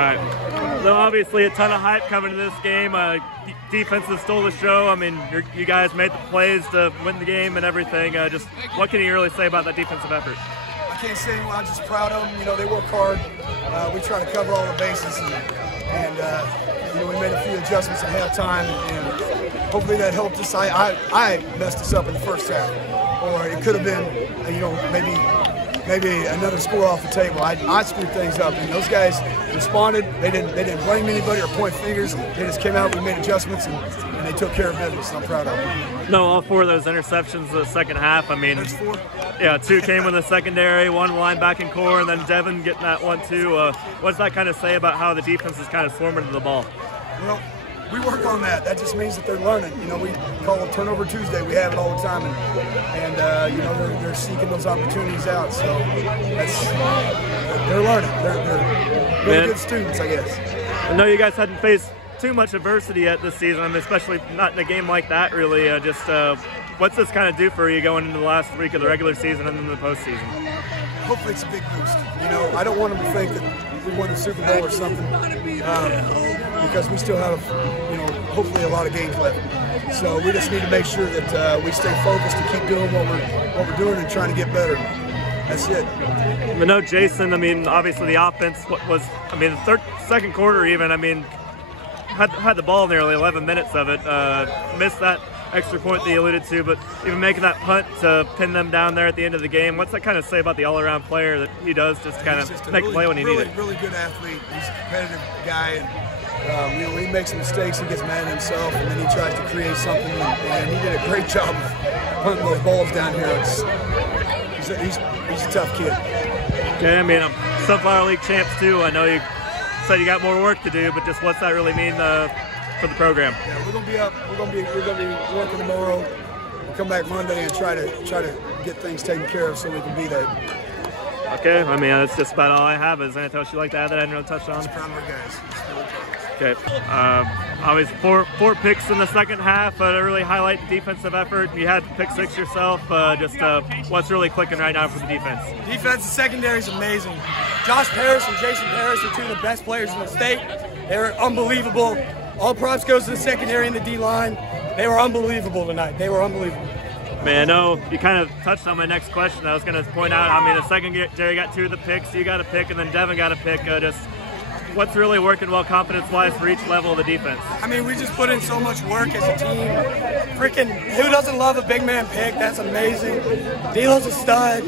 right. So obviously a ton of hype coming to this game. Defenses stole the show. I mean, you guys made the plays to win the game and everything. Just what can you really say about that defensive effort? I can't say anything. I'm just proud of them. You know, they work hard. We try to cover all the bases, and you know, we made a few adjustments at halftime, and hopefully that helped us. I messed us up in the first half, or it could have been, you know, maybe another score off the table. I screwed things up, and those guys responded. They didn't blame anybody or point fingers. They just came out, we made adjustments, and they took care of business, and I'm proud of them. No, all 4 of those interceptions the second half. I mean, There's 4? Yeah, 2 came in the secondary, 1 linebacking core, and then Devin getting that one too. What does that kind of say about how the defense is kind of swarming to the ball? Well, we work on that. That just means that they're learning. You know, we call it Turnover Tuesday. We have it all the time, and you know, they're seeking those opportunities out. So they're learning. They're really good students, I guess. I know you guys hadn't faced too much adversity yet this season. I mean, especially not in a game like that. Really, what's this kind of do for you going into the last week of the regular season and then the postseason? Hopefully, it's a big boost. You know, I don't want them to think that we won the Super Bowl or something, because we still have, you know, hopefully a lot of games left. So we just need to make sure that we stay focused and keep doing what we're doing and trying to get better. That's it. I know Jason. I mean, obviously the offense the second quarter even. I mean, had the ball nearly 11 minutes of it. Missed that extra point that you alluded to, but even making that punt to pin them down there at the end of the game. What's that kind of say about the all-around player that he does just kind of make a play when you need it? Really good athlete. He's a competitive guy, and you know, he makes mistakes, he gets mad at himself, and then he tries to create something, and he did a great job of punting those balls down here. He's a tough kid. Okay, I mean, Sunflower League champs too. I know you said you got more work to do, but just what's that really mean for the program? Yeah, we're gonna be up. We're gonna be working tomorrow. We'll come back Monday and try to get things taken care of so we can be there. Okay, I mean, that's just about all I have. Is there anything else you'd like to add that I didn't really touch on? Just proud of our guys. Okay. Obviously, four picks in the second half to really highlight the defensive effort. You had pick 6 yourself. What's really clicking right now for the defense? Defense, the secondary is amazing. Josh Parrish and Jason Parrish are 2 of the best players in the state. They were unbelievable. All props goes to the secondary and the D-line. They were unbelievable tonight. They were unbelievable. Man, I know you kind of touched on my next question. I was going to point out, I mean, the secondary got 2 of the picks. You got a pick, and then Devin got a pick. What's really working well confidence-wise for each level of the defense? I mean, we just put in so much work as a team. Freaking, who doesn't love a big man pick? That's amazing. D'Lo's a stud.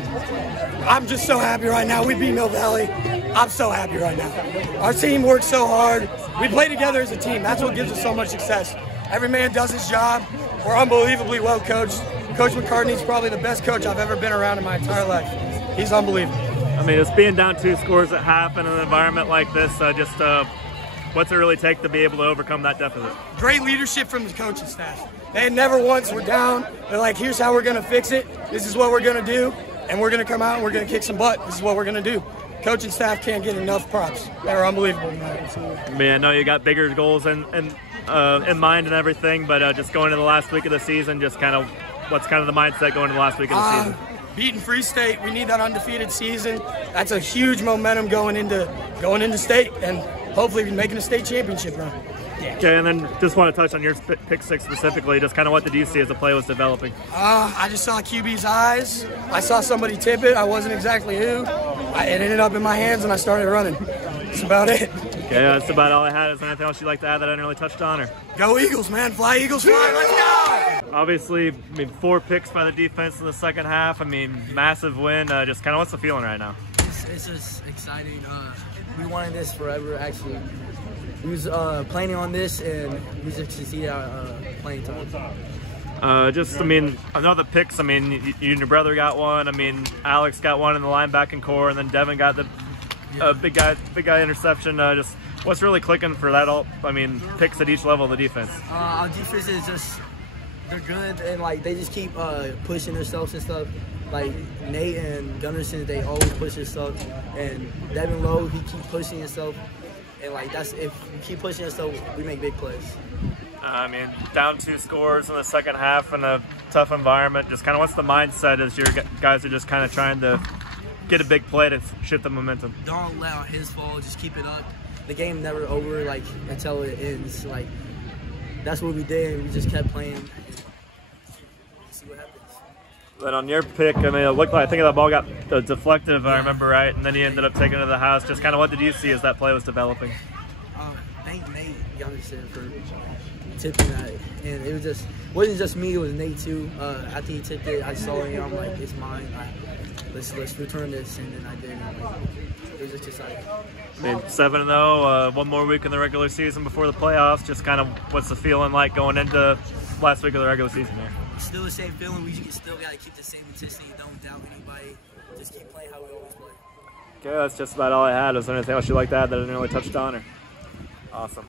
I'm just so happy right now. We beat Mill Valley. I'm so happy right now. Our team works so hard. We play together as a team. That's what gives us so much success. Every man does his job. We're unbelievably well coached. Coach McCartney's probably the best coach I've ever been around in my entire life. He's unbelievable. I mean, it's being down 2 scores at half in an environment like this. What's it really take to be able to overcome that deficit? Great leadership from the coaching staff. They never once were down. They're like, here's how we're going to fix it. This is what we're going to do. And we're going to come out and we're going to kick some butt. This is what we're going to do. Coaching staff can't get enough props. They're unbelievable tonight. I mean, I know you got bigger goals in mind and everything, but just going into the last week of the season, just what's kind of the mindset going into the last week of the season? Beating Free State, we need that undefeated season. That's a huge momentum going into state, and hopefully making a state championship run. Yeah. Okay, and then just want to touch on your pick 6 specifically. Just kind of what did you see as the play was developing? I just saw QB's eyes. I saw somebody tip it. I wasn't exactly who. It ended up in my hands, and I started running. That's about it. Okay, that's about all I had. Is there anything else you'd like to add that I didn't really touch on? Or? Go Eagles, man. Fly, Eagles, fly. Let's go! Obviously, I mean, 4 picks by the defense in the second half. I mean, massive win. Just kind of what's the feeling right now? It's just exciting. We wanted this forever, actually. We was planning on this, and we just succeeded our playing time. I mean, I know the picks. I mean, you and your brother got one. I mean, Alex got one in the linebacking core, and then Devin got the big guy interception. Just what's really clicking for that? Picks at each level of the defense. Our defense is they're good, and like they just keep pushing themselves and stuff. Like Nate and Gunnarsson, they always push themselves, and Devin Lowe, he keeps pushing himself, and like if you keep pushing yourself, we make big plays. I mean, down 2 scores in the second half in a tough environment. Just kind of what's the mindset as your guys are just kind of trying to get a big play to shift the momentum? Don't let his fall. Just keep it up. the game never over like until it ends. Like that's what we did, and we just kept playing. See what happens. Then on your pick, I mean, it looked like I think the ball got deflected, if I remember right, and then he ended up taking it to the house. Just kind of what did you see as that play was developing? Thank Nate Youngson for tipping that, and it wasn't just me, it was Nate too. After he tipped it, I saw it, and I'm like, it's mine. Let's return this, and then I did. And it was just exciting. I mean, 7-0, one more week in the regular season before the playoffs. Just kind of what's the feeling like going into last week of the regular season here? Still the same feeling. We still got to keep the same intensity. Don't doubt anybody. Just keep playing how we always play. Okay, that's just about all I had. Is there anything else you'd like to add that I didn't really touch on? Or? Awesome.